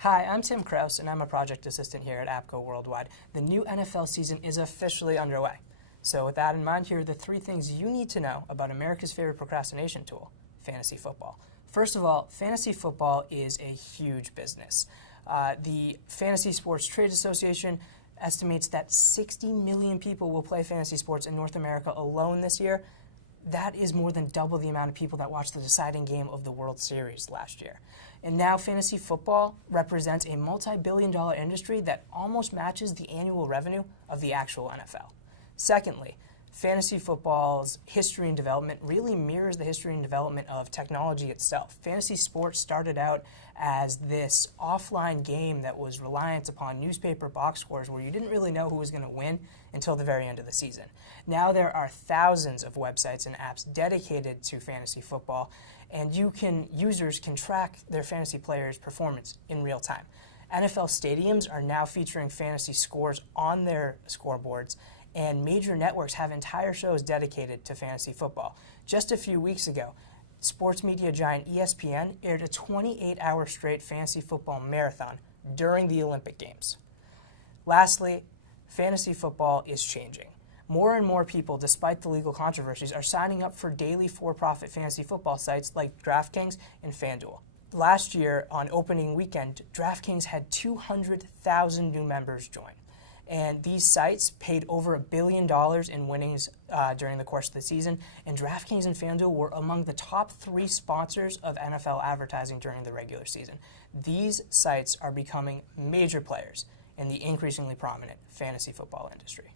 Hi, I'm Tim Kraus, and I'm a project assistant here at APCO Worldwide. The new NFL season is officially underway. So with that in mind, here are the 3 things you need to know about America's favorite procrastination tool, fantasy football. First of all, fantasy football is a huge business. The Fantasy Sports Trade Association estimates that 60 million people will play fantasy sports in North America alone this year. That is more than double the amount of people that watched the deciding game of the World Series last year. And now fantasy football represents a multi-billion-dollar industry that almost matches the annual revenue of the actual NFL. Secondly, fantasy football's history and development really mirrors the history and development of technology itself. Fantasy sports started out as this offline game that was reliant upon newspaper box scores where you didn't really know who was going to win until the very end of the season. Now there are thousands of websites and apps dedicated to fantasy football, and users can track their fantasy players' performance in real time. NFL stadiums are now featuring fantasy scores on their scoreboards, and major networks have entire shows dedicated to fantasy football. Just a few weeks ago, sports media giant ESPN aired a 28-hour straight fantasy football marathon during the Olympic Games. Lastly, fantasy football is changing. More and more people, despite the legal controversies, are signing up for daily for-profit fantasy football sites like DraftKings and FanDuel. Last year, on opening weekend, DraftKings had 200,000 new members join. And these sites paid over $1 billion in winnings during the course of the season, and DraftKings and FanDuel were among the top 3 sponsors of NFL advertising during the regular season. These sites are becoming major players in the increasingly prominent fantasy football industry.